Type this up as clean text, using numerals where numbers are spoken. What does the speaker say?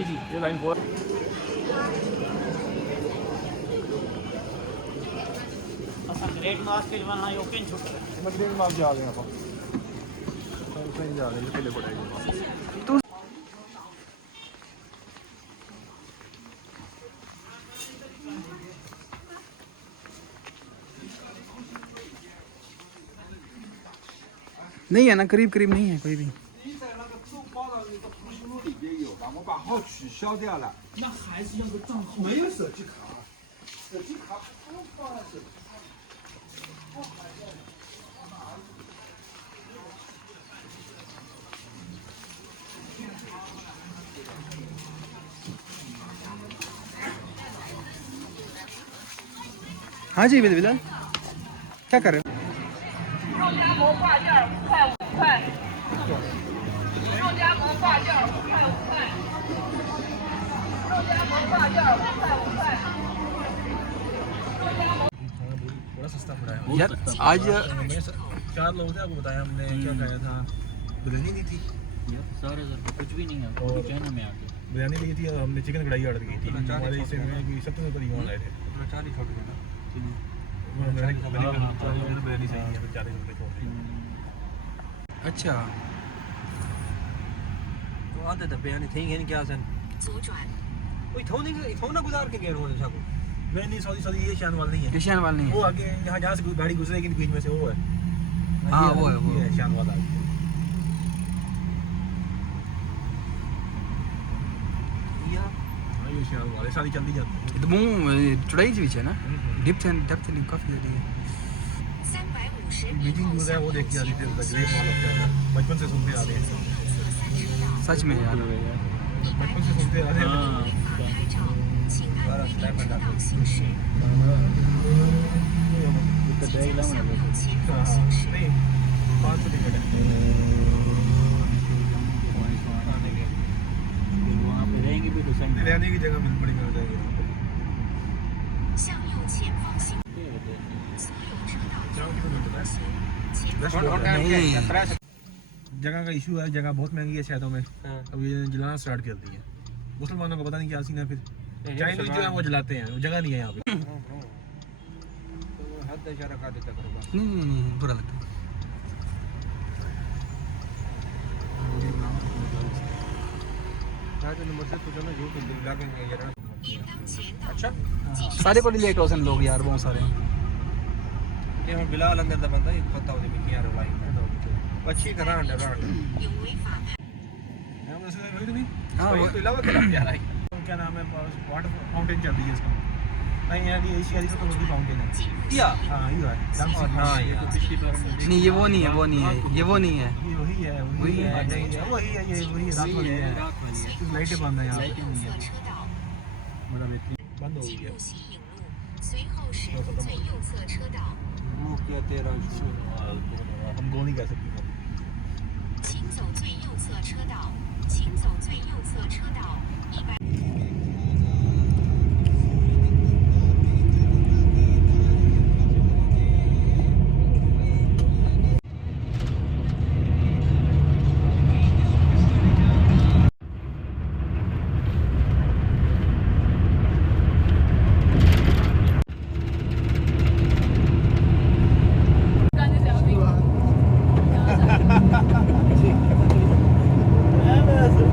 जी ये line 4 great मास के जमाना योकिन छुट मैं ग्रेट मार्क जा रहे हैं आप सही जा रहे हैं पहले पड़ेगा तू नहीं है ना करीब करीब नहीं है कोई भी 我把号取消掉了。那还是那个账号没有手机卡，手机卡不放在手机。हाँ जी बिलाल क्या कर रहे हो 肉夹馍挂件5块5块，肉夹馍挂件5块5块，肉夹馍挂件5块5块。 बड़ा सस्ता पड़ा है यार आज 4 लोग थे आपको बताया हमने क्या खाया था बिरयानी ली थी यार 4000 कुछ भी नहीं है और चाइना में आके बिरयानी ली थी और हमने चिकन कढ़ाई ऑर्डर की थी हमारे इसे में कि 70 रुपये यूँ लाए थे चाली छोड़ देना। बिरयानी सही है 40 रुपये छोड़ दी अच्छा वो आते थे बयानी थे ही क्या सन। कोई थो नहीं थो ना गुजार के गए उन्होंने साको। नहीं सॉरी सॉरी ये शान वाला नहीं है किसान वाल नहीं वो आगे जहाँ से गाड़ी गुजरेगी बीच में से वो है हाँ वो है वो ये शान वाला ये शान वाले सारी चलती जाती है तो मुंह चुड़ाई जी है ना डिप्थ एंड डेप्थ नहीं काफी ज्यादा है बीजिंग जो है वो देखी जाती थी ग्रेट मॉल ऑफ चाइना बचपन से सुनते आ रहे हैं सच में यार बचपन से सुनते आ रहे हैं नहीं 500 टिकट है वहाँ पे रहेंगे भी तो सही रहने की जगह मिल बड़ी मिल जाएगी जगह का इशू है जगह बहुत महंगी है शहरों में अब ये जलाना स्टार्ट कर दी है मुसलमानों को पता नहीं क्या सीन है फिर चाइनीज जो है वो जलाते हैं जगह नहीं है यहाँ पे हद इशारा कर देता करो बस। नहीं बुरा लगता है नंबर से पूछो ना जो लगेंगे यार। अच्छा सारे बड़ी लेट हो सन लोग यार बहुत सारे ये हम बिलाल अंदर दा बंदा ये पता हो जे कि यार भाई अच्छी करा अंडर हम ऐसे वही तो नहीं हाँ वो तो इलावा क्या यार आई क्या नाम है वाटर फाउंटेन चल रही है इसका नहीं यार ये एशिया का तो बड़ी फाउंटेन है या हाँ ये है हां यार नहीं ये वो नहीं है वो नहीं है ये वो नहीं है ये वही है वही है वही है ये वही है रात वाली है लाइटें बंद है यहाँ पे बड़ा बेहतरीन बंद हो गई है 随后是在右侧车道。 वो क्या तेरा हम गो नहीं कर सकते